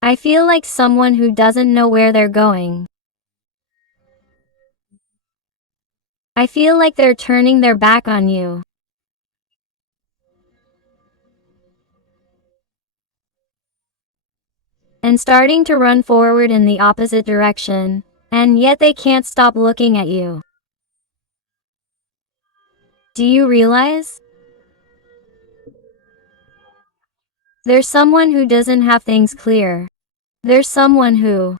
I feel like someone who doesn't know where they're going. I feel like they're turning their back on you. And starting to run forward in the opposite direction, and yet they can't stop looking at you. Do you realize? There's someone who doesn't have things clear. There's someone who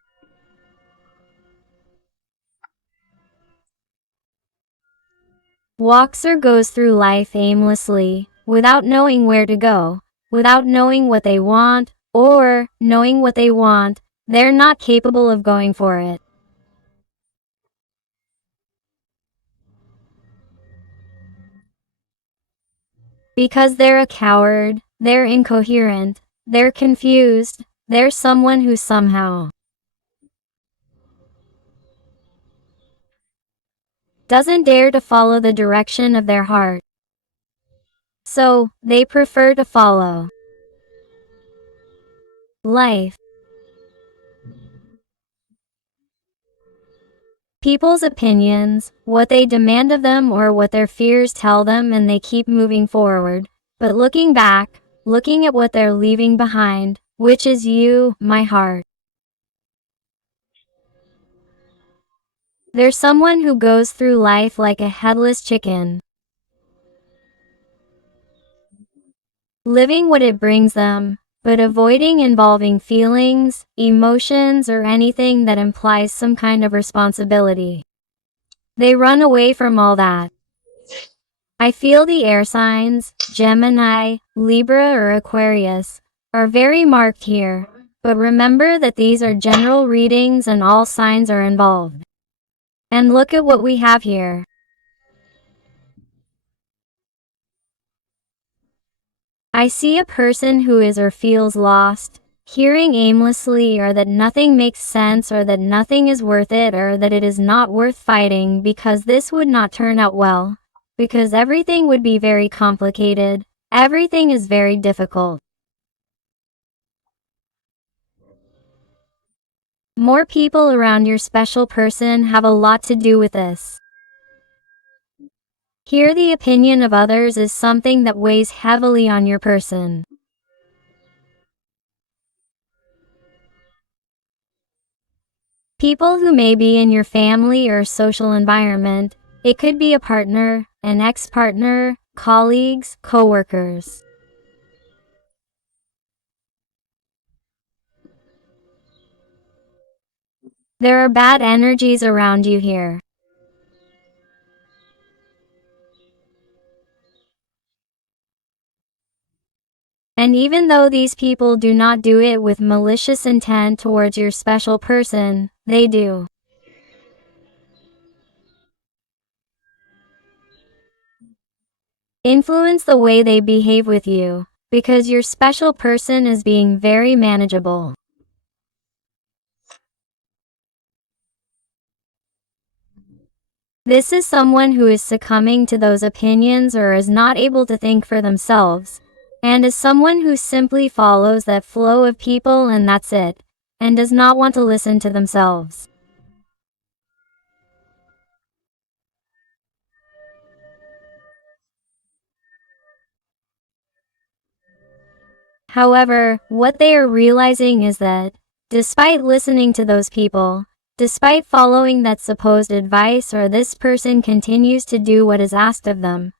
walks or goes through life aimlessly, without knowing where to go, without knowing what they want, or, knowing what they want, they're not capable of going for it. Because they're a coward, they're incoherent, they're confused, they're someone who somehow doesn't dare to follow the direction of their heart. So, they prefer to follow life, people's opinions, what they demand of them or what their fears tell them, and they keep moving forward, but looking back, looking at what they're leaving behind, which is you, my heart. There's someone who goes through life like a headless chicken, living what it brings them, but avoiding involving feelings, emotions, or anything that implies some kind of responsibility. They run away from all that. I feel the air signs, Gemini, Libra, or Aquarius, are very marked here, but remember that these are general readings and all signs are involved. And look at what we have here. I see a person who is or feels lost, hearing aimlessly, or that nothing makes sense, or that nothing is worth it, or that it is not worth fighting because this would not turn out well, because everything would be very complicated, everything is very difficult. More people around your special person have a lot to do with this. Here, the opinion of others is something that weighs heavily on your person. People who may be in your family or social environment, it could be a partner, an ex-partner, colleagues, co-workers. There are bad energies around you here. And even though these people do not do it with malicious intent towards your special person, they do. Influence the way they behave with you, because your special person is being very manageable. This is someone who is succumbing to those opinions or is not able to think for themselves, and is someone who simply follows that flow of people and that's it, and does not want to listen to themselves. However, what they are realizing is that, despite listening to those people, despite following that supposed advice, or this person continues to do what is asked of them,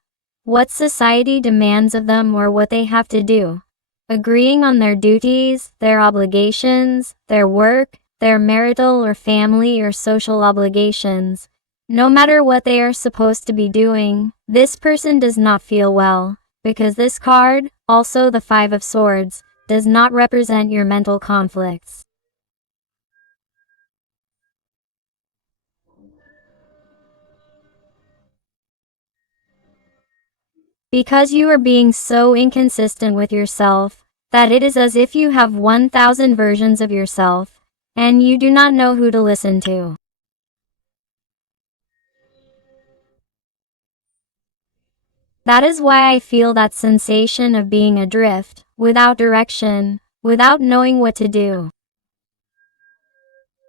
what society demands of them, or what they have to do, agreeing on their duties, their obligations, their work, their marital or family or social obligations, no matter what they are supposed to be doing, this person does not feel well, because this card, also the Five of Swords, does not represent your mental conflicts. Because you are being so inconsistent with yourself, that it is as if you have 1,000 versions of yourself, and you do not know who to listen to. That is why I feel that sensation of being adrift, without direction, without knowing what to do.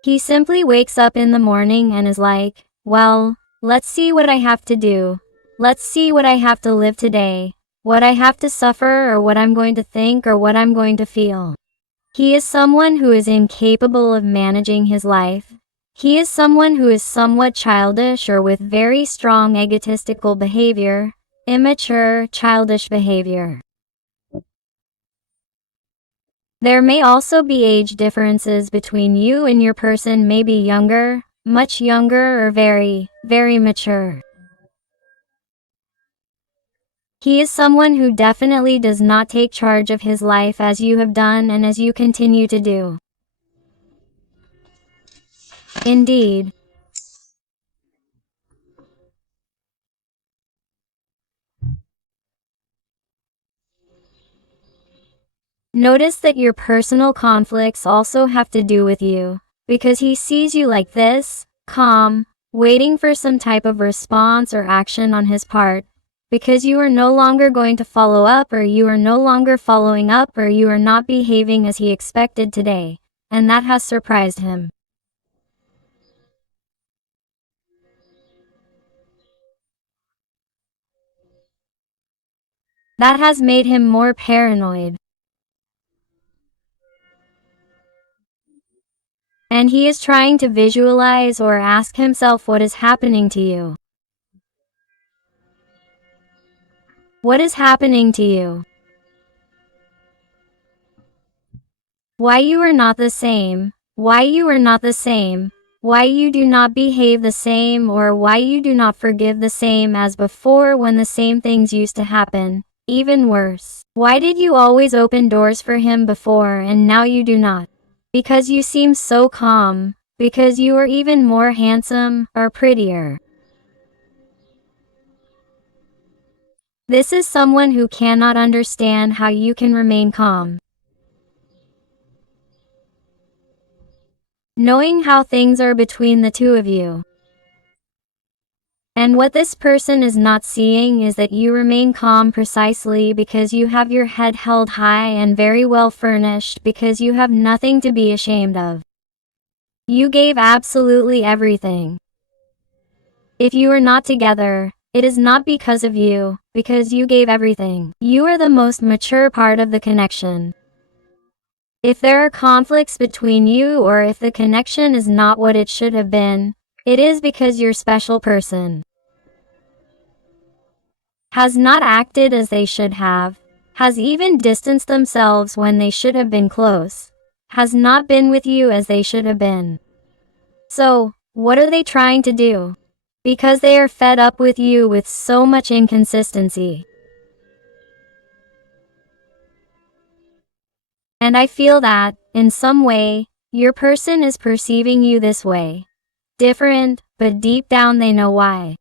He simply wakes up in the morning and is like, well, let's see what I have to do. Let's see what I have to live today, what I have to suffer or what I'm going to think or what I'm going to feel. He is someone who is incapable of managing his life. He is someone who is somewhat childish or with very strong egotistical behavior, immature, childish behavior. There may also be age differences between you and your person, may be younger, much younger, or very, very mature. He is someone who definitely does not take charge of his life as you have done and as you continue to do. Indeed. Notice that your personal conflicts also have to do with you, because he sees you like this, calm, waiting for some type of response or action on his part, because you are no longer going to follow up or you are no longer following up or you are not behaving as he expected today, and that has surprised him. That has made him more paranoid. And he is trying to visualize or ask himself what is happening to you. What is happening to you? Why you are not the same, why you are not the same, why you do not behave the same or why you do not forgive the same as before when the same things used to happen, even worse. Why did you always open doors for him before and now you do not? Because you seem so calm, because you are even more handsome or prettier. This is someone who cannot understand how you can remain calm. Knowing how things are between the two of you. And what this person is not seeing is that you remain calm precisely because you have your head held high and very well furnished, because you have nothing to be ashamed of. You gave absolutely everything. If you are not together, it is not because of you, because you gave everything. You are the most mature part of the connection. If there are conflicts between you or if the connection is not what it should have been, it is because your special person has not acted as they should have, has even distanced themselves when they should have been close, has not been with you as they should have been. So, what are they trying to do? Because they are fed up with you with so much inconsistency. And I feel that, in some way, your person is perceiving you this way. Different, but deep down they know why.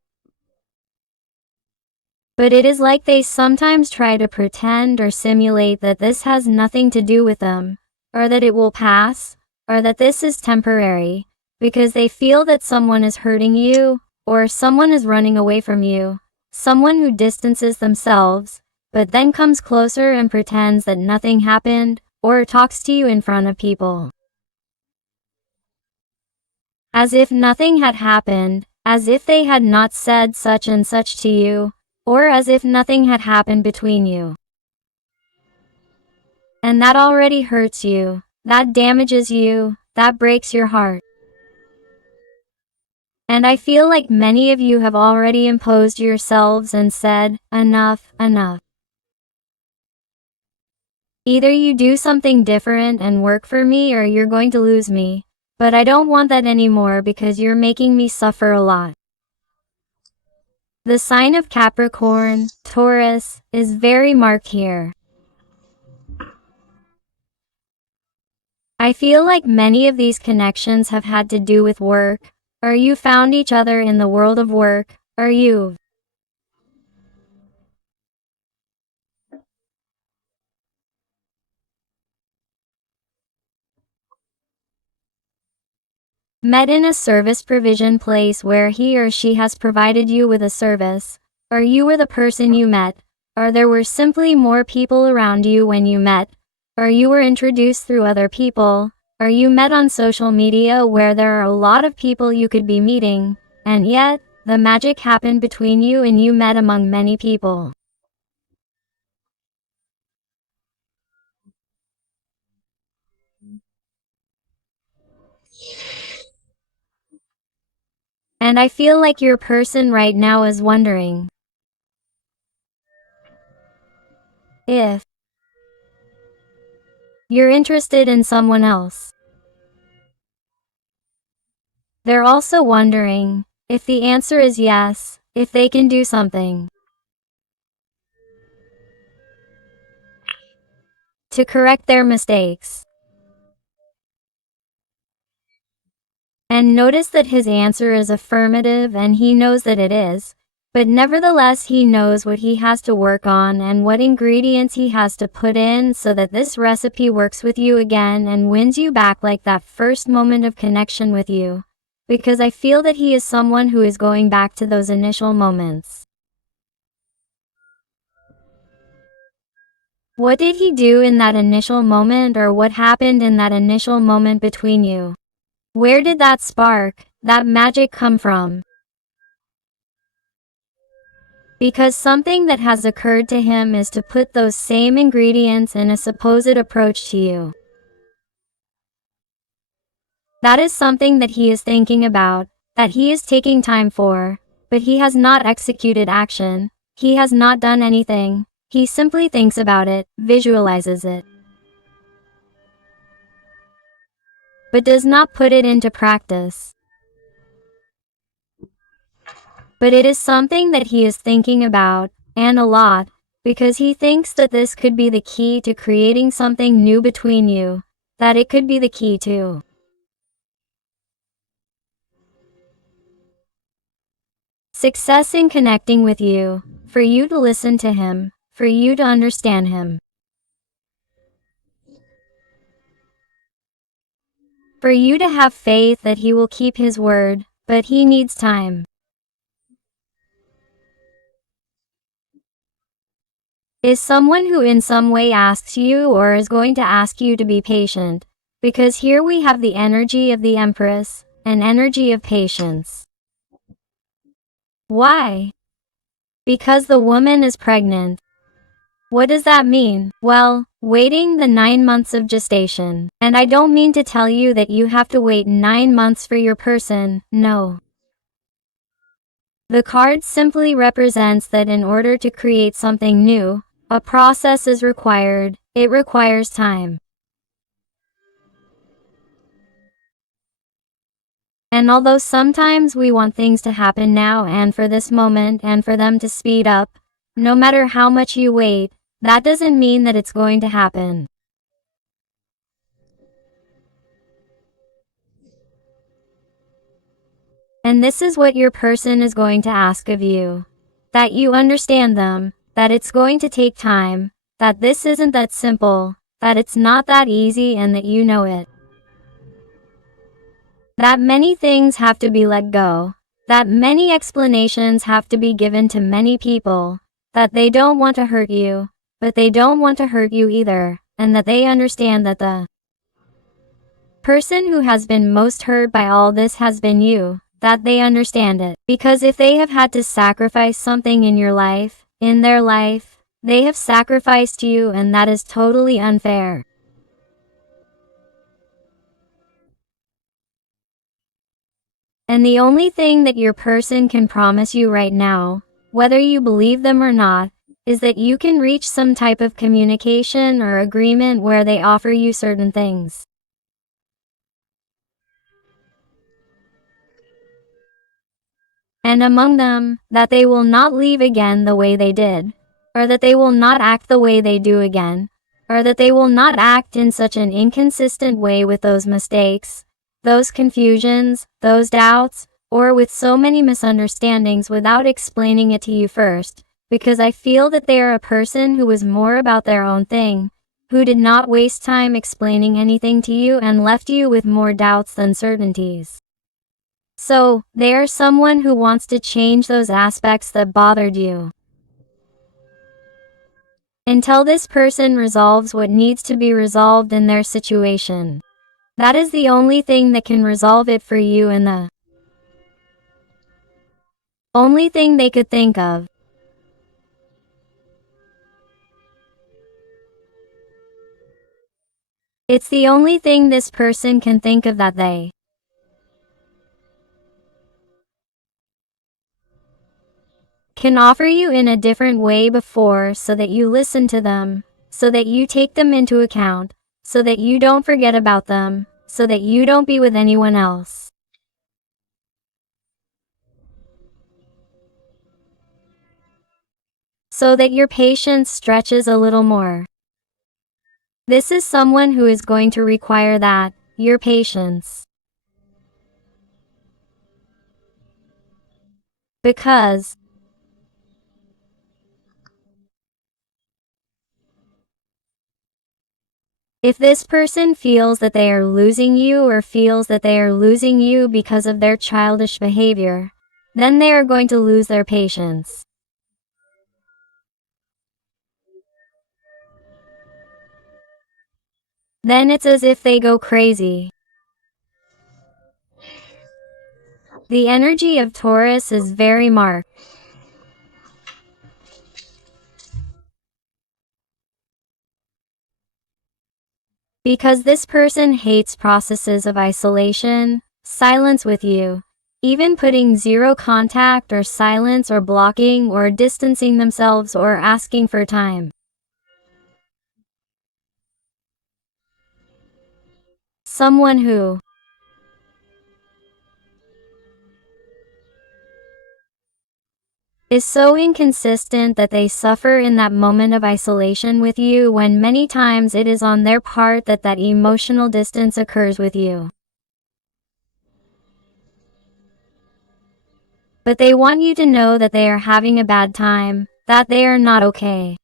But it is like they sometimes try to pretend or simulate that this has nothing to do with them, or that it will pass, or that this is temporary, because they feel that someone is hurting you, or someone is running away from you, someone who distances themselves, but then comes closer and pretends that nothing happened, or talks to you in front of people. As if nothing had happened, as if they had not said such and such to you, or as if nothing had happened between you. And that already hurts you, that damages you, that breaks your heart. And I feel like many of you have already imposed yourselves and said, enough, enough. Either you do something different and work for me or you're going to lose me, but I don't want that anymore because you're making me suffer a lot. The sign of Capricorn, Taurus, is very marked here. I feel like many of these connections have had to do with work, or you found each other in the world of work, or you've met in a service provision place where he or she has provided you with a service, or you were the person you met, or there were simply more people around you when you met, or you were introduced through other people, Or you met on social media where there are a lot of people you could be meeting, and yet, the magic happened between you and you met among many people. And I feel like your person right now is wondering if you're interested in someone else. They're also wondering if the answer is yes, if they can do something to correct their mistakes. And notice that his answer is affirmative and he knows that it is, but nevertheless he knows what he has to work on and what ingredients he has to put in so that this recipe works with you again and wins you back like that first moment of connection with you. Because I feel that he is someone who is going back to those initial moments. What did he do in that initial moment, or what happened in that initial moment between you? Where did that spark, that magic come from? Because something that has occurred to him is to put those same ingredients in a supposed approach to you. That is something that he is thinking about, that he is taking time for, but he has not executed action, he has not done anything, he simply thinks about it, visualizes it, but does not put it into practice. But it is something that he is thinking about, and a lot, because he thinks that this could be the key to creating something new between you, that it could be the key to success in connecting with you, for you to listen to him, for you to understand him, for you to have faith that he will keep his word, but he needs time. Is someone who in some way asks you or is going to ask you to be patient, because here we have the energy of the Empress, an energy of patience. Why? Because the woman is pregnant. What does that mean? Well, waiting the 9 months of gestation. And I don't mean to tell you that you have to wait 9 months for your person, no. The card simply represents that in order to create something new, a process is required, it requires time. And although sometimes we want things to happen now and for this moment and for them to speed up, no matter how much you wait, that doesn't mean that it's going to happen. And this is what your person is going to ask of you. That you understand them, that it's going to take time, that this isn't that simple, that it's not that easy and that you know it. That many things have to be let go, that many explanations have to be given to many people, that they don't want to hurt you, but they don't want to hurt you either, and that they understand that the person who has been most hurt by all this has been you, that they understand it. Because if they have had to sacrifice something in your life, in their life, they have sacrificed you, and that is totally unfair. And the only thing that your person can promise you right now, whether you believe them or not, is that you can reach some type of communication or agreement where they offer you certain things. And among them, that they will not leave again the way they did, or that they will not act the way they do again, or that they will not act in such an inconsistent way with those mistakes, those confusions, those doubts, or with so many misunderstandings without explaining it to you first, because I feel that they are a person who was more about their own thing, who did not waste time explaining anything to you and left you with more doubts than certainties. So, they are someone who wants to change those aspects that bothered you. Until this person resolves what needs to be resolved in their situation. That is the only thing that can resolve it for you and the only thing they could think of. It's the only thing this person can think of that they can offer you in a different way before, so that you listen to them, so that you take them into account, so that you don't forget about them, so that you don't be with anyone else. So that your patience stretches a little more. This is someone who is going to require that, your patience. Because if this person feels that they are losing you or feels that they are losing you because of their childish behavior, then they are going to lose their patience. Then it's as if they go crazy. The energy of Taurus is very marked. Because this person hates processes of isolation, silence with you, even putting zero contact or silence or blocking or distancing themselves or asking for time. Someone who is so inconsistent that they suffer in that moment of isolation with you, when many times it is on their part that that emotional distance occurs with you. But they want you to know that they are having a bad time, that they are not okay.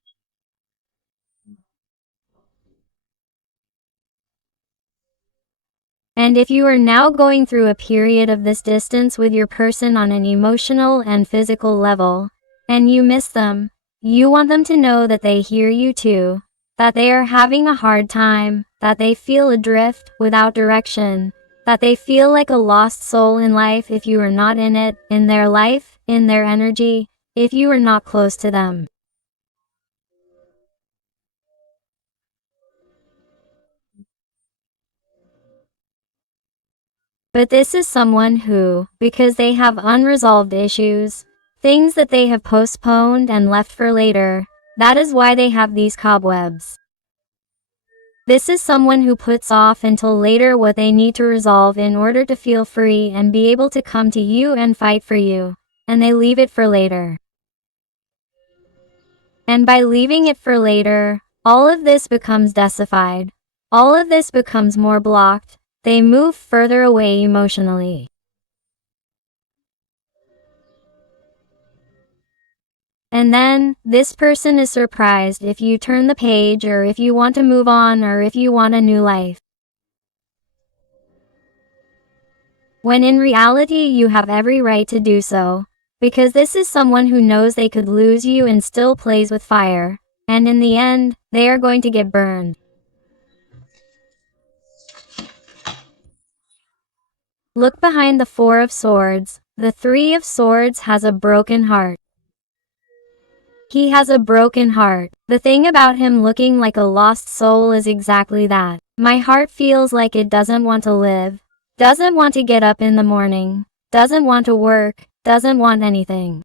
And if you are now going through a period of this distance with your person on an emotional and physical level, and you miss them, you want them to know that they hear you too, that they are having a hard time, that they feel adrift, without direction, that they feel like a lost soul in life if you are not in it, in their life, in their energy, if you are not close to them. But this is someone who, because they have unresolved issues, things that they have postponed and left for later, that is why they have these cobwebs. This is someone who puts off until later what they need to resolve in order to feel free and be able to come to you and fight for you, and they leave it for later. And by leaving it for later, all of this becomes decified. All of this becomes more blocked. They move further away emotionally. And then, this person is surprised if you turn the page, or if you want to move on, or if you want a new life. When in reality you have every right to do so. Because this is someone who knows they could lose you and still plays with fire. And in the end, they are going to get burned. Look behind the Four of Swords. The Three of Swords has a broken heart. He has a broken heart. The thing about him looking like a lost soul is exactly that. My heart feels like it doesn't want to live, doesn't want to get up in the morning, doesn't want to work, doesn't want anything.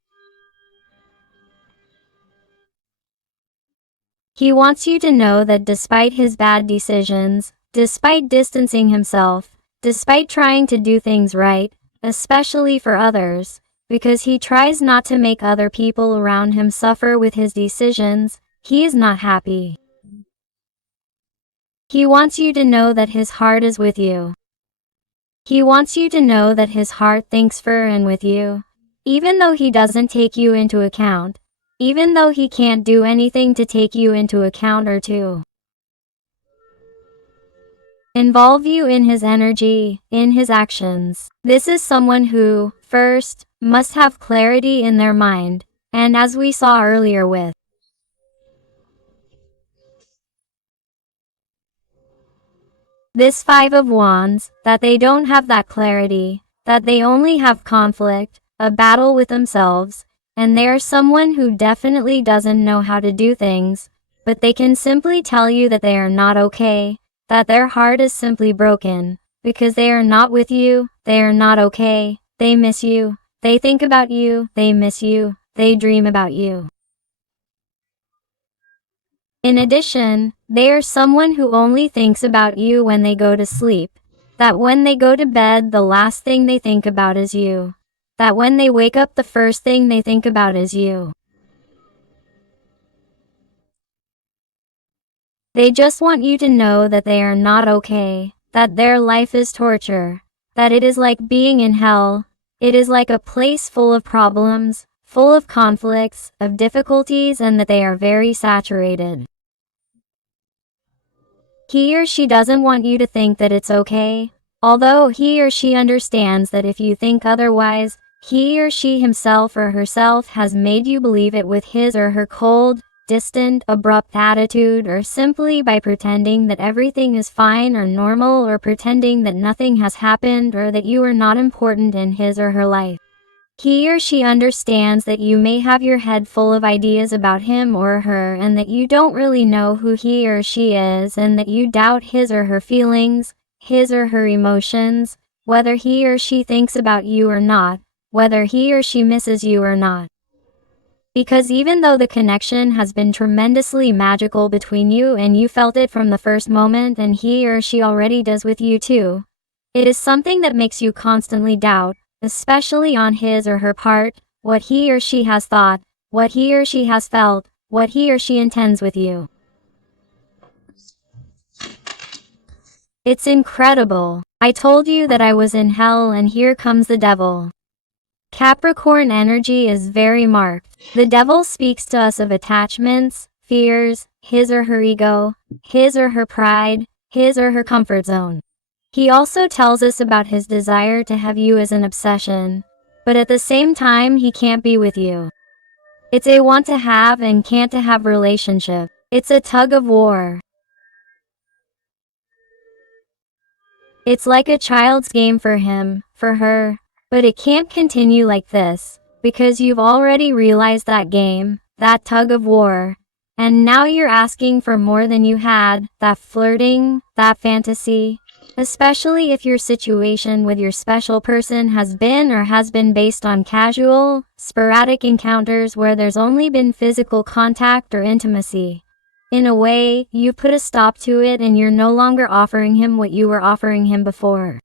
He wants you to know that despite his bad decisions, despite distancing himself, despite trying to do things right, especially for others, because he tries not to make other people around him suffer with his decisions, he is not happy. He wants you to know that his heart is with you. He wants you to know that his heart thinks for and with you, even though he doesn't take you into account, even though he can't do anything to take you into account or to involve you in his energy, in his actions. This is someone who, first, must have clarity in their mind, and as we saw earlier with This Five of Wands, that they don't have that clarity, that they only have conflict, a battle with themselves, and they are someone who definitely doesn't know how to do things, but they can simply tell you that they are not okay, that their heart is simply broken, because they are not with you, they are not okay, they miss you, they think about you, they miss you, they dream about you. In addition, they are someone who only thinks about you when they go to sleep, that when they go to bed the last thing they think about is you, that when they wake up the first thing they think about is you. They just want you to know that they are not okay, that their life is torture, that it is like being in hell, it is like a place full of problems, full of conflicts, of difficulties, and that they are very saturated. He or she doesn't want you to think that it's okay, although he or she understands that if you think otherwise, he or she himself or herself has made you believe it with his or her cold, distant, abrupt attitude, or simply by pretending that everything is fine or normal, or pretending that nothing has happened or that you are not important in his or her life. He or she understands that you may have your head full of ideas about him or her, and that you don't really know who he or she is, and that you doubt his or her feelings, his or her emotions, whether he or she thinks about you or not, whether he or she misses you or not. Because even though the connection has been tremendously magical between you and you felt it from the first moment, and he or she already does with you too, it is something that makes you constantly doubt, especially on his or her part, what he or she has thought, what he or she has felt, what he or she intends with you. It's incredible. I told you that I was in hell and here comes the devil. Capricorn energy is very marked. The devil speaks to us of attachments, fears, his or her ego, his or her pride, his or her comfort zone. He also tells us about his desire to have you as an obsession, but at the same time he can't be with you. It's a want to have and can't to have relationship. It's a tug of war. It's like a child's game for him, for her, but it can't continue like this, because you've already realized that game, that tug of war, and now you're asking for more than you had, that flirting, that fantasy. Especially if your situation with your special person has been based on casual, sporadic encounters where there's only been physical contact or intimacy. In a way, you put a stop to it and you're no longer offering him what you were offering him before.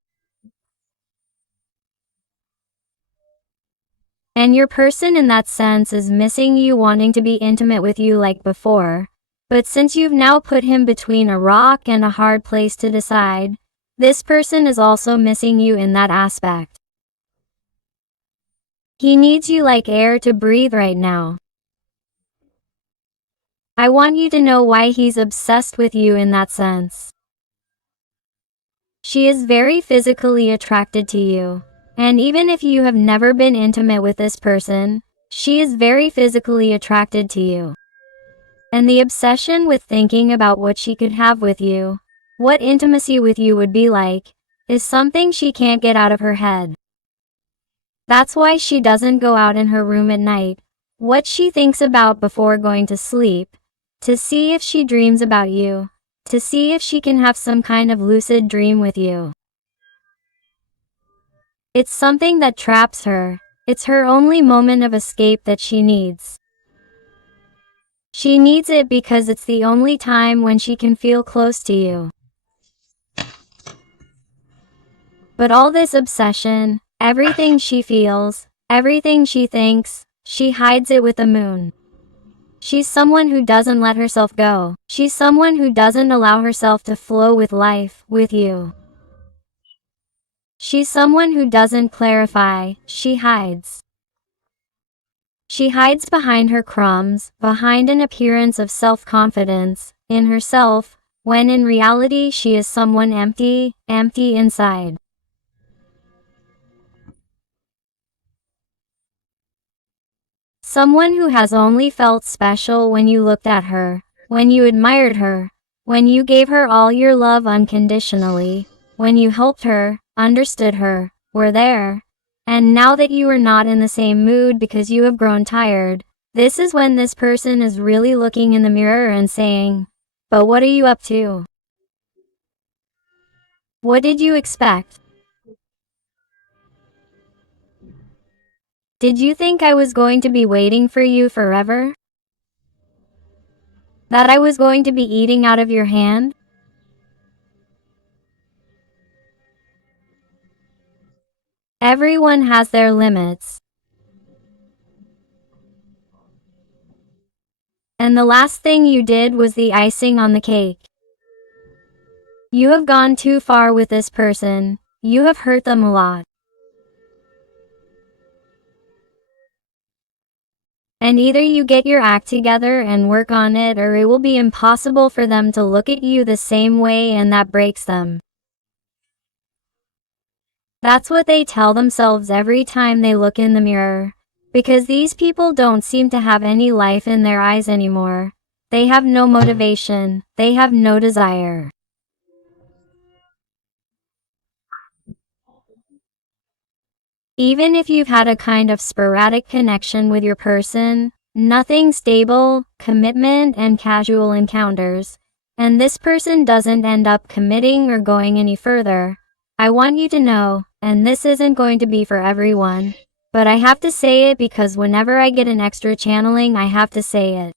And your person in that sense is missing you, wanting to be intimate with you like before. But since you've now put him between a rock and a hard place to decide, this person is also missing you in that aspect. He needs you like air to breathe right now. I want you to know why he's obsessed with you in that sense. She is very physically attracted to you. And even if you have never been intimate with this person, she is very physically attracted to you. And the obsession with thinking about what she could have with you, what intimacy with you would be like, is something she can't get out of her head. That's why she doesn't go out in her room at night, what she thinks about before going to sleep, to see if she dreams about you, to see if she can have some kind of lucid dream with you. It's something that traps her. It's her only moment of escape that she needs. She needs it because it's the only time when she can feel close to you. But all this obsession, everything she feels, everything she thinks, she hides it with the moon. She's someone who doesn't let herself go. She's someone who doesn't allow herself to flow with life, with you. She's someone who doesn't clarify, she hides. She hides behind her crumbs, behind an appearance of self-confidence, in herself, when in reality she is someone empty, empty inside. Someone who has only felt special when you looked at her, when you admired her, when you gave her all your love unconditionally, when you helped her, understood her, were there. And now that you are not in the same mood because you have grown tired, this is when this person is really looking in the mirror and saying, "But what are you up to? What did you expect? Did you think I was going to be waiting for you forever? That I was going to be eating out of your hand?" Everyone has their limits. And the last thing you did was the icing on the cake. You have gone too far with this person. You have hurt them a lot. And either you get your act together and work on it, or it will be impossible for them to look at you the same way, and that breaks them. That's what they tell themselves every time they look in the mirror. Because these people don't seem to have any life in their eyes anymore. They have no motivation. They have no desire. Even if you've had a kind of sporadic connection with your person, nothing stable, commitment and casual encounters, and this person doesn't end up committing or going any further, I want you to know, and this isn't going to be for everyone, but I have to say it because whenever I get an extra channeling, I have to say it.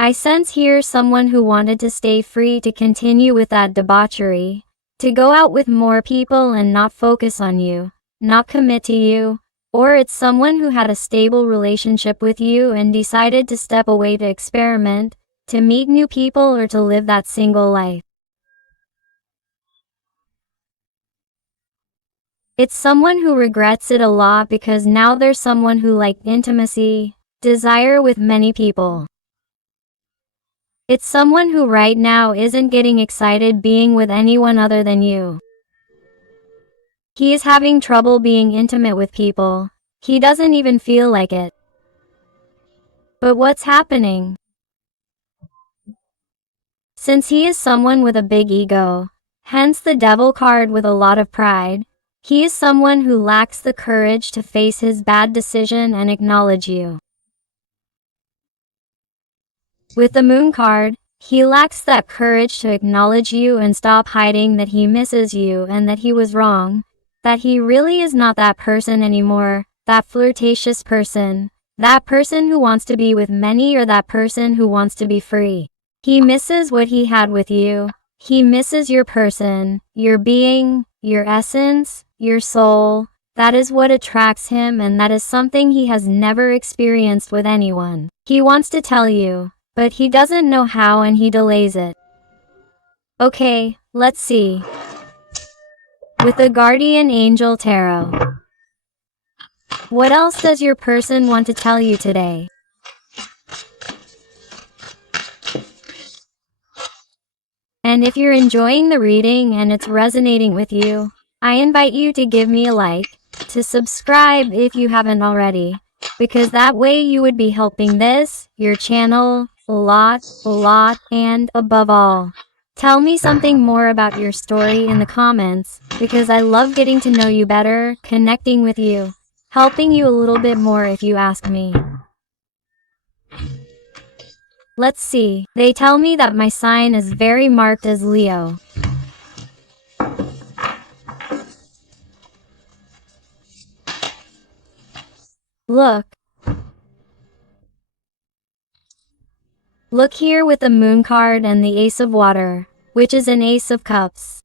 I sense here someone who wanted to stay free to continue with that debauchery, to go out with more people and not focus on you, not commit to you, or it's someone who had a stable relationship with you and decided to step away to experiment, to meet new people or to live that single life. It's someone who regrets it a lot because now there's someone who liked intimacy, desire with many people. It's someone who right now isn't getting excited being with anyone other than you. He is having trouble being intimate with people. He doesn't even feel like it. But what's happening? Since he is someone with a big ego, hence the devil card with a lot of pride, he is someone who lacks the courage to face his bad decision and acknowledge you. With the moon card, he lacks that courage to acknowledge you and stop hiding that he misses you and that he was wrong, that he really is not that person anymore, that flirtatious person, that person who wants to be with many, or that person who wants to be free. He misses what he had with you. He misses your person, your being, your essence, your soul. That is what attracts him, and that is something he has never experienced with anyone. He wants to tell you, but he doesn't know how and he delays it. Okay, let's see. With the Guardian Angel Tarot, what else does your person want to tell you today? And if you're enjoying the reading and it's resonating with you, I invite you to give me a like, to subscribe if you haven't already, because that way you would be helping this, your channel, a lot, and above all, tell me something more about your story in the comments, because I love getting to know you better, connecting with you, helping you a little bit more if you ask me. Let's see. They tell me that my sign is very marked as Leo. Look. Look here with the Moon card and the Ace of Water, which is an Ace of Cups.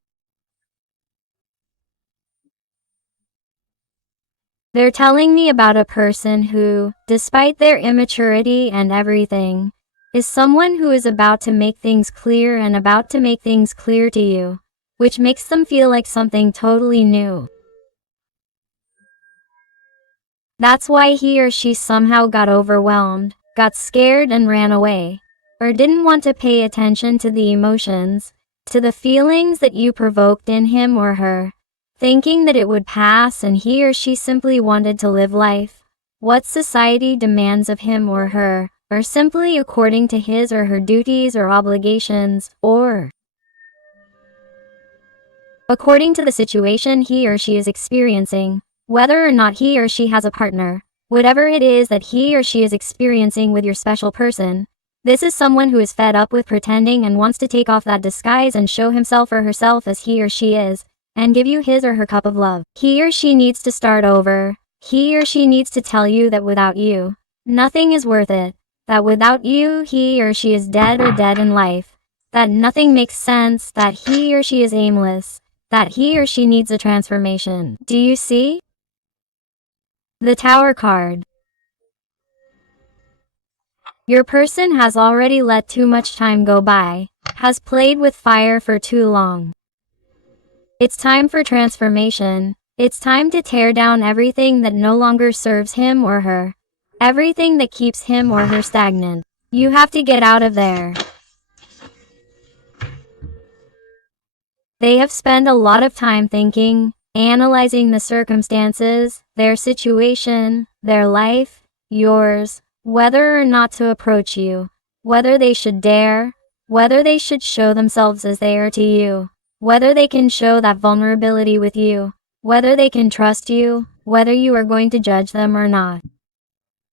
They're telling me about a person who, despite their immaturity and everything, is someone who is about to make things clear and about to make things clear to you, which makes them feel like something totally new. That's why he or she somehow got overwhelmed, got scared and ran away, or didn't want to pay attention to the emotions, to the feelings that you provoked in him or her, thinking that it would pass, and he or she simply wanted to live life, what society demands of him or her, or simply according to his or her duties or obligations, or according to the situation he or she is experiencing, whether or not he or she has a partner, whatever it is that he or she is experiencing with your special person. This is someone who is fed up with pretending and wants to take off that disguise and show himself or herself as he or she is, and give you his or her cup of love. He or she needs to start over. He or she needs to tell you that without you, nothing is worth it, that without you he or she is dead or dead in life, that nothing makes sense, that he or she is aimless, that he or she needs a transformation. Do you see? The Tower card. Your person has already let too much time go by, has played with fire for too long. It's time for transformation. It's time to tear down everything that no longer serves him or her, everything that keeps him or her stagnant. You have to get out of there. They have spent a lot of time thinking, analyzing the circumstances, their situation, their life, yours, whether or not to approach you, whether they should dare, whether they should show themselves as they are to you, whether they can show that vulnerability with you, whether they can trust you, whether you are going to judge them or not.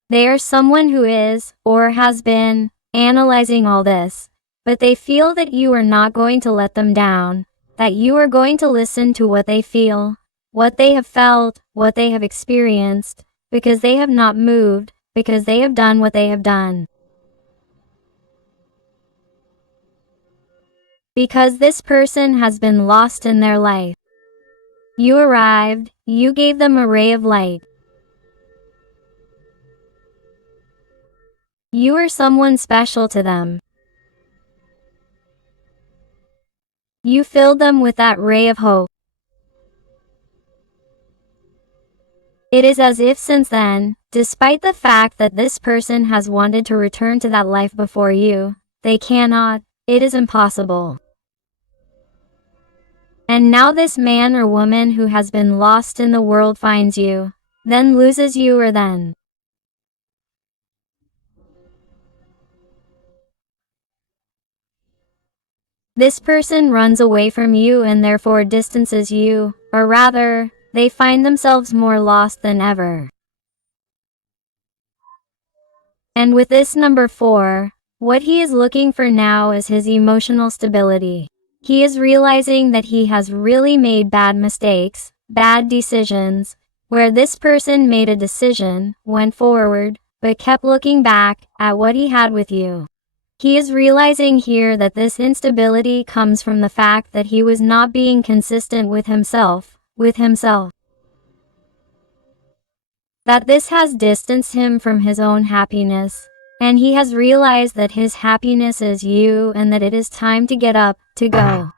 They are someone who is, or has been, analyzing all this, but they feel that you are not going to let them down, that you are going to listen to what they feel, what they have felt, what they have experienced, because they have not moved, because they have done what they have done. Because this person has been lost in their life. You arrived, you gave them a ray of light. You are someone special to them. You filled them with that ray of hope. It is as if since then, despite the fact that this person has wanted to return to that life before you, they cannot, it is impossible. And now this man or woman who has been lost in the world finds you, then loses you or then. This person runs away from you and therefore distances you, or rather, they find themselves more lost than ever. And with this number 4, what he is looking for now is his emotional stability. He is realizing that he has really made bad mistakes, bad decisions, where this person made a decision, went forward, but kept looking back at what he had with you. He is realizing here that this instability comes from the fact that he was not being consistent with himself. That this has distanced him from his own happiness, and he has realized that his happiness is you and that it is time to get up, to go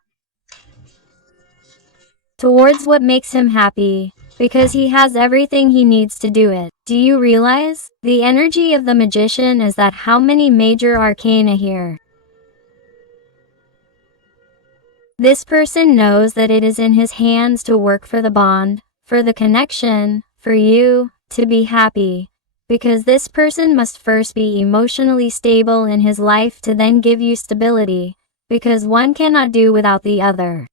towards what makes him happy, because he has everything he needs to do it. Do you realize? The energy of the magician is that how many major arcana here? This person knows that it is in his hands to work for the bond, for the connection, for you, to be happy, because this person must first be emotionally stable in his life to then give you stability, because one cannot do without the other.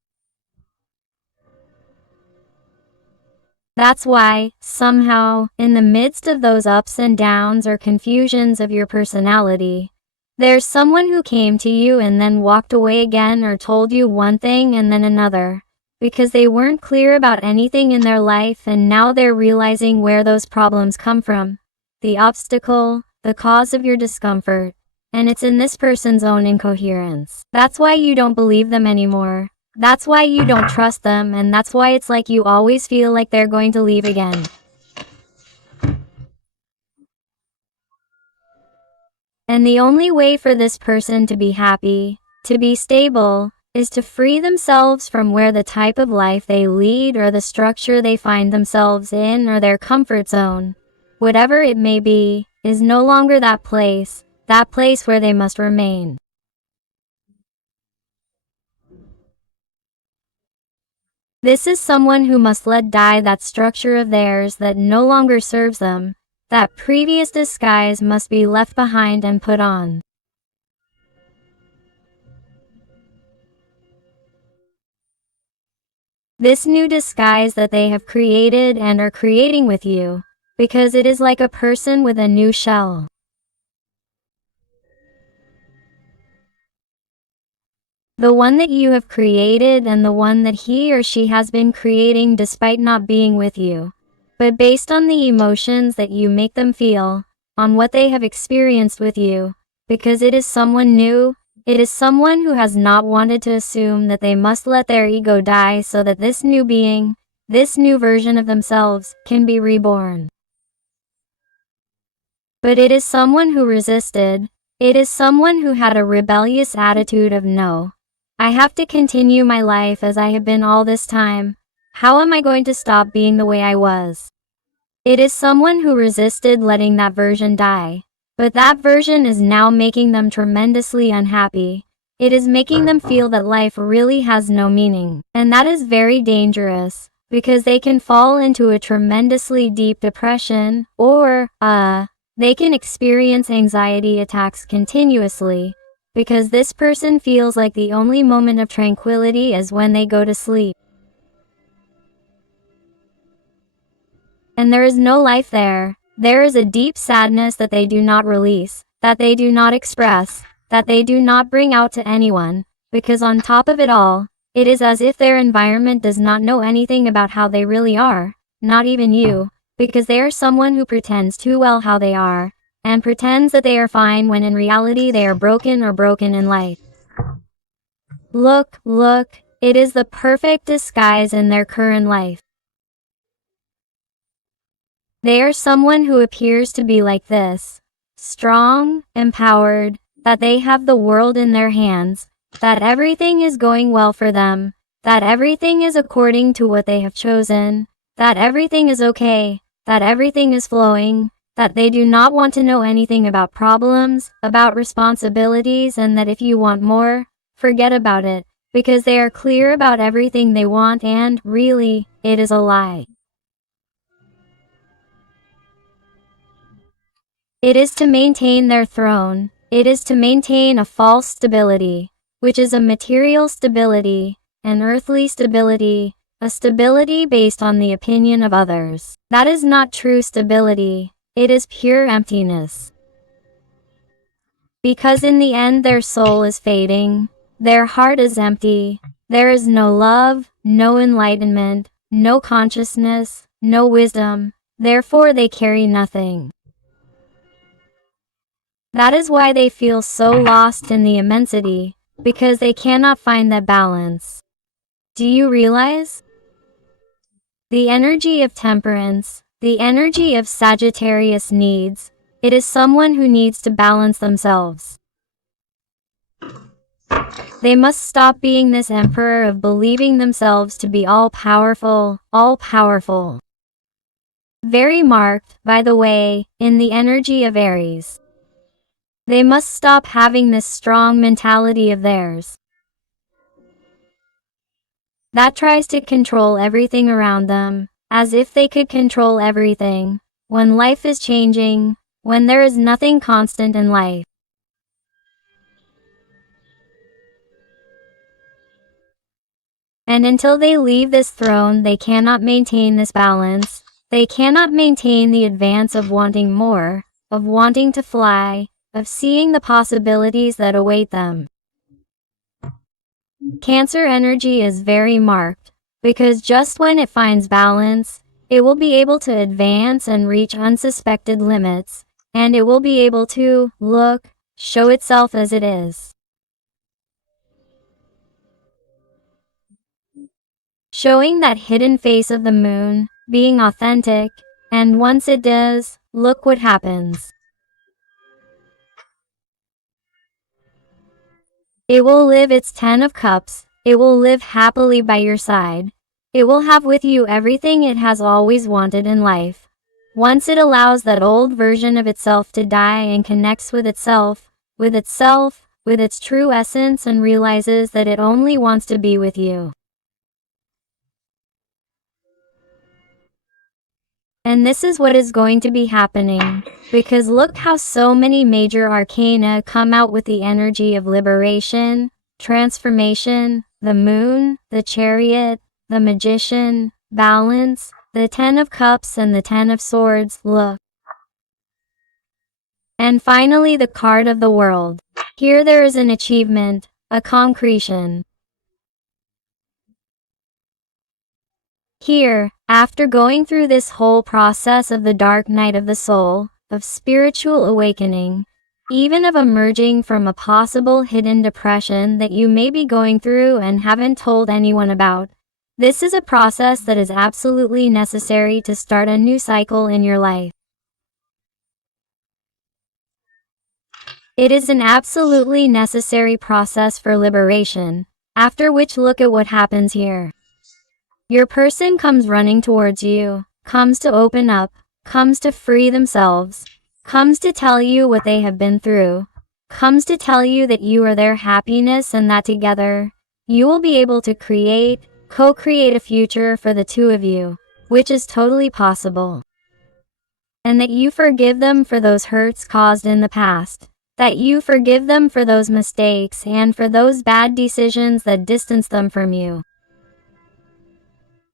That's why, somehow, in the midst of those ups and downs or confusions of your personality, there's someone who came to you and then walked away again or told you one thing and then another, because they weren't clear about anything in their life and now they're realizing where those problems come from, the obstacle, the cause of your discomfort, and it's in this person's own incoherence. That's why you don't believe them anymore. That's why you don't trust them, and that's why it's like you always feel like they're going to leave again. And the only way for this person to be happy, to be stable, is to free themselves from where the type of life they lead or the structure they find themselves in or their comfort zone, whatever it may be, is no longer that place where they must remain. This is someone who must let die that structure of theirs that no longer serves them, That previous disguise must be left behind and put on. This new disguise that they have created and are creating with you, because it is like a person with a new shell. The one that you have created and the one that he or she has been creating despite not being with you. But based on the emotions that you make them feel, on what they have experienced with you, because it is someone new, it is someone who has not wanted to assume that they must let their ego die so that this new being, this new version of themselves, can be reborn. But it is someone who resisted, it is someone who had a rebellious attitude of no. I have to continue my life as I have been all this time. How am I going to stop being the way I was? It is someone who resisted letting that version die. But that version is now making them tremendously unhappy. It is making them feel that life really has no meaning. And that is very dangerous, because they can fall into a tremendously deep depression, or, they can experience anxiety attacks continuously, because this person feels like the only moment of tranquility is when they go to sleep. And there is no life there. There is a deep sadness that they do not release, that they do not express, that they do not bring out to anyone, because on top of it all, it is as if their environment does not know anything about how they really are, not even you, because they are someone who pretends too well how they are, and pretends that they are fine when in reality they are broken or broken in life. Look, it is the perfect disguise in their current life. They are someone who appears to be like this, strong, empowered, that they have the world in their hands, that everything is going well for them, that everything is according to what they have chosen, that everything is okay, that everything is flowing, that they do not want to know anything about problems, about responsibilities, and that if you want more, forget about it, because they are clear about everything they want and, really, it is a lie. It is to maintain their throne. It is to maintain a false stability, which is a material stability, an earthly stability, a stability based on the opinion of others. That is not true stability. It is pure emptiness. Because in the end their soul is fading, their heart is empty, there is no love, no enlightenment, no consciousness, no wisdom, therefore they carry nothing. That is why they feel so lost in the immensity, because they cannot find that balance. Do you realize? The energy of temperance, the energy of Sagittarius needs, it is someone who needs to balance themselves. They must stop being this emperor of believing themselves to be all-powerful, all-powerful. Very marked, by the way, in the energy of Aries. They must stop having this strong mentality of theirs that tries to control everything around them, as if they could control everything, when life is changing, when there is nothing constant in life. And until they leave this throne, they cannot maintain this balance. They cannot maintain the advance of wanting more, of wanting to fly, of seeing the possibilities that await them. Cancer energy is very marked, because just when it finds balance, it will be able to advance and reach unsuspected limits, and it will be able to, show itself as it is. Showing that hidden face of the moon, being authentic, and once it does, look what happens. It will live its 10 of Cups, it will live happily by your side. It will have with you everything it has always wanted in life. Once it allows that old version of itself to die and connects with itself, with its true essence, and realizes that it only wants to be with you. And this is what is going to be happening, because look how so many major arcana come out with the energy of liberation, transformation, the moon, the chariot, the magician, balance, the 10 of cups and the 10 of swords, look. And finally the card of the world. Here there is an achievement, a concretion. Here, after going through this whole process of the dark night of the soul, of spiritual awakening, even of emerging from a possible hidden depression that you may be going through and haven't told anyone about, this is a process that is absolutely necessary to start a new cycle in your life. It is an absolutely necessary process for liberation, after which look at what happens here. Your person comes running towards you, comes to open up, comes to free themselves, comes to tell you what they have been through, comes to tell you that you are their happiness and that together, you will be able to co-create a future for the two of you, which is totally possible. And that you forgive them for those hurts caused in the past, that you forgive them for those mistakes and for those bad decisions that distance them from you.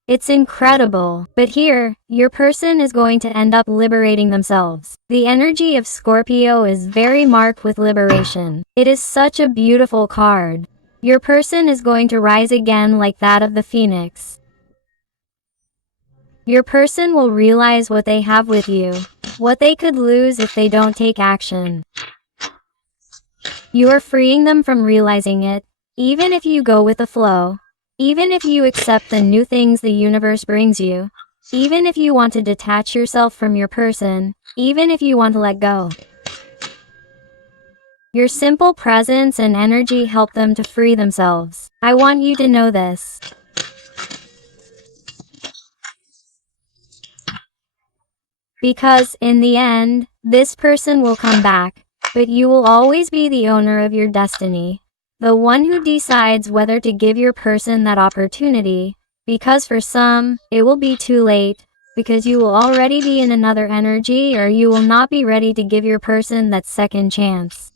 It's incredible, but here, your person is going to end up liberating themselves. The energy of Scorpio is very marked with liberation. It is such a beautiful card. Your person is going to rise again like that of the phoenix. Your person will realize what they have with you, what they could lose if they don't take action. You are freeing them from realizing it, even if you go with the flow. Even if you accept the new things the universe brings you, even if you want to detach yourself from your person, even if you want to let go. Your simple presence and energy help them to free themselves. I want you to know this. Because, in the end, this person will come back, but you will always be the owner of your destiny. The one who decides whether to give your person that opportunity, because for some, it will be too late, because you will already be in another energy or you will not be ready to give your person that second chance.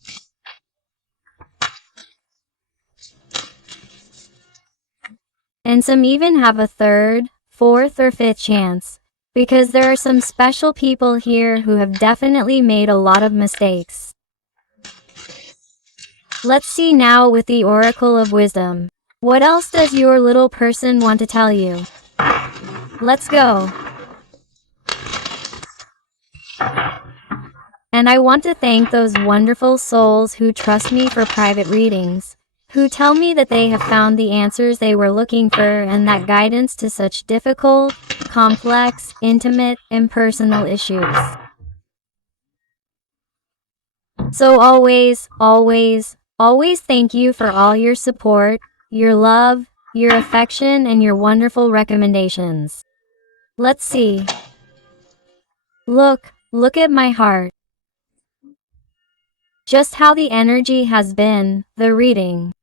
And some even have a third, fourth or fifth chance, because there are some special people here who have definitely made a lot of mistakes. Let's see now with the Oracle of Wisdom. What else does your little person want to tell you? Let's go. And I want to thank those wonderful souls who trust me for private readings, who tell me that they have found the answers they were looking for and that guidance to such difficult, complex, intimate, and personal issues. So always thank you for all your support, your love, your affection, and your wonderful recommendations. Let's see. Look at my heart. Just how the energy has been, the reading.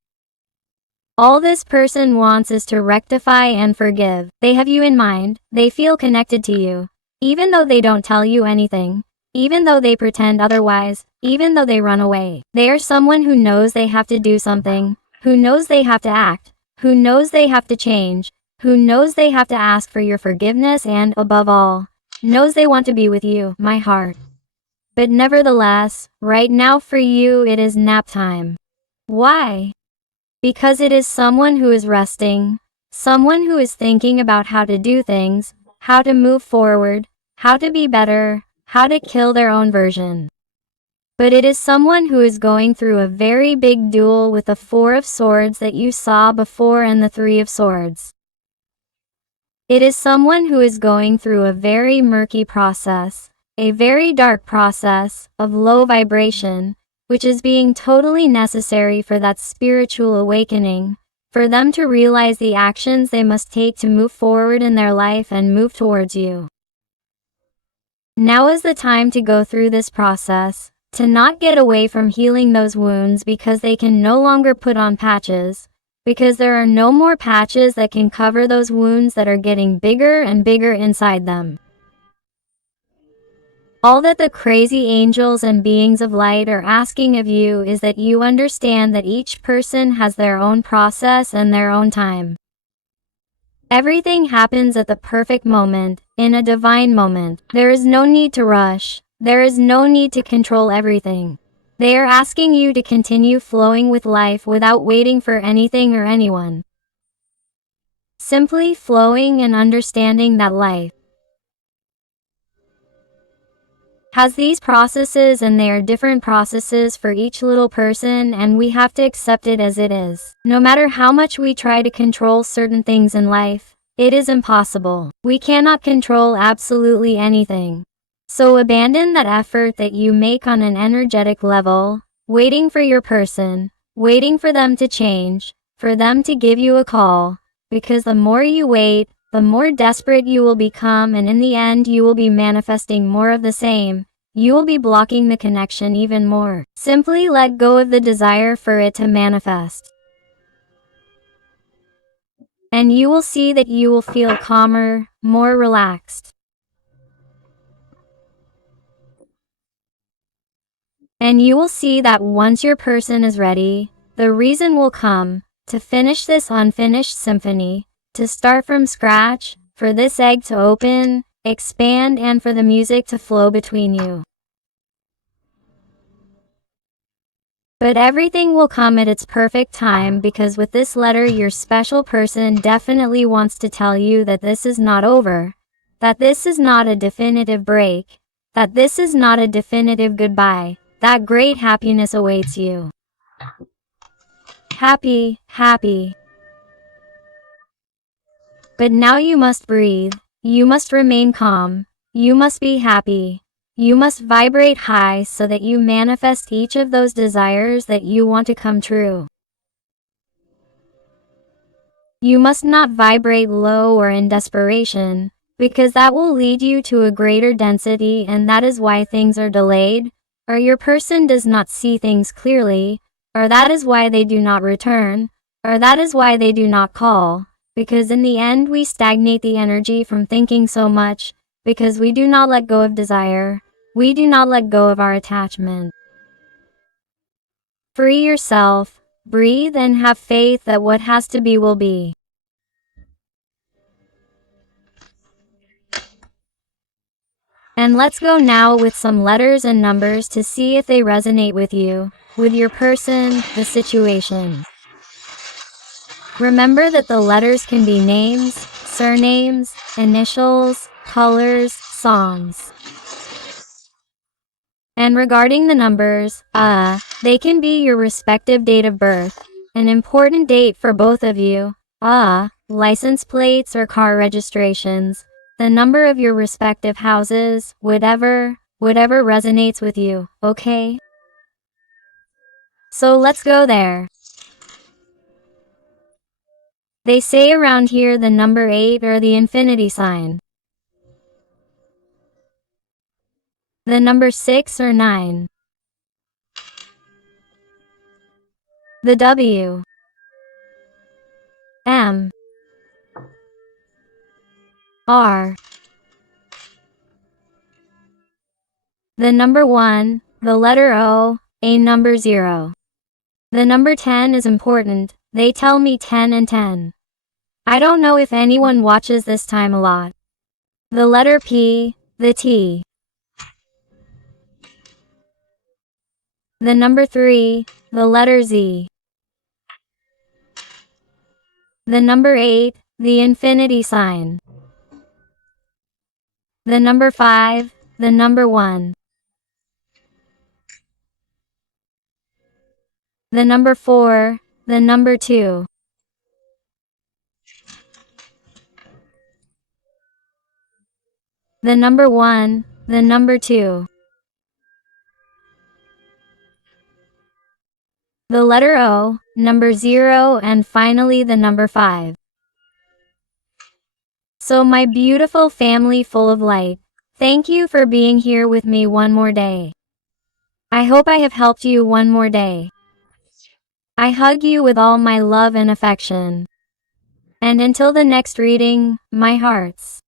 All this person wants is to rectify and forgive. They have you in mind, they feel connected to you. Even though they don't tell you anything, even though they pretend otherwise, even though they run away. They are someone who knows they have to do something, who knows they have to act, who knows they have to change, who knows they have to ask for your forgiveness and, above all, knows they want to be with you, my heart. But nevertheless, right now for you it is nap time. Why? Because it is someone who is resting, someone who is thinking about how to do things, how to move forward, how to be better, how to kill their own version. But it is someone who is going through a very big duel with the Four of Swords that you saw before and the Three of Swords. It is someone who is going through a very murky process, a very dark process of low vibration, which is being totally necessary for that spiritual awakening, for them to realize the actions they must take to move forward in their life and move towards you. Now is the time to go through this process, to not get away from healing those wounds because they can no longer put on patches, because there are no more patches that can cover those wounds that are getting bigger and bigger inside them. All that the crazy angels and beings of light are asking of you is that you understand that each person has their own process and their own time. Everything happens at the perfect moment, in a divine moment. There is no need to rush. There is no need to control everything. They are asking you to continue flowing with life without waiting for anything or anyone. Simply flowing and understanding that life has these processes, and they are different processes for each little person, and we have to accept it as it is. No matter how much we try to control certain things in life, it is impossible. We cannot control absolutely anything. So abandon that effort that you make on an energetic level, waiting for your person, waiting for them to change, for them to give you a call, because the more you wait, the more desperate you will become, and in the end you will be manifesting more of the same. You will be blocking the connection even more. Simply let go of the desire for it to manifest. And you will see that you will feel calmer, more relaxed. And you will see that once your person is ready, the reason will come to finish this unfinished symphony, to start from scratch, for this egg to open, expand, and for the music to flow between you. But everything will come at its perfect time, because with this letter your special person definitely wants to tell you that this is not over, that this is not a definitive break, that this is not a definitive goodbye, that great happiness awaits you. Happy, happy. But now you must breathe, you must remain calm, you must be happy, you must vibrate high so that you manifest each of those desires that you want to come true. You must not vibrate low or in desperation, because that will lead you to a greater density, and that is why things are delayed, or your person does not see things clearly, or that is why they do not return, or that is why they do not call. Because in the end we stagnate the energy from thinking so much, because we do not let go of desire, we do not let go of our attachment. Free yourself, breathe, and have faith that what has to be will be. And let's go now with some letters and numbers to see if they resonate with you, with your person, the situation. Remember that the letters can be names, surnames, initials, colors, songs. And regarding the numbers, they can be your respective date of birth, an important date for both of you, license plates or car registrations, the number of your respective houses, whatever resonates with you, okay? So let's go there. They say around here the number 8 or the infinity sign. The number 6 or 9. The W. M. R. The number 1, the letter O, a number 0. The number 10 is important, they tell me 10 and 10. I don't know if anyone watches this time a lot. The letter P, the T. The number 3, the letter Z. The number 8, the infinity sign. The number 5, the number 1. The number 4, the number 2. The number 1, the number 2. The letter O, number 0, and finally the number 5. So my beautiful family full of light, thank you for being here with me one more day. I hope I have helped you one more day. I hug you with all my love and affection. And until the next reading, my hearts.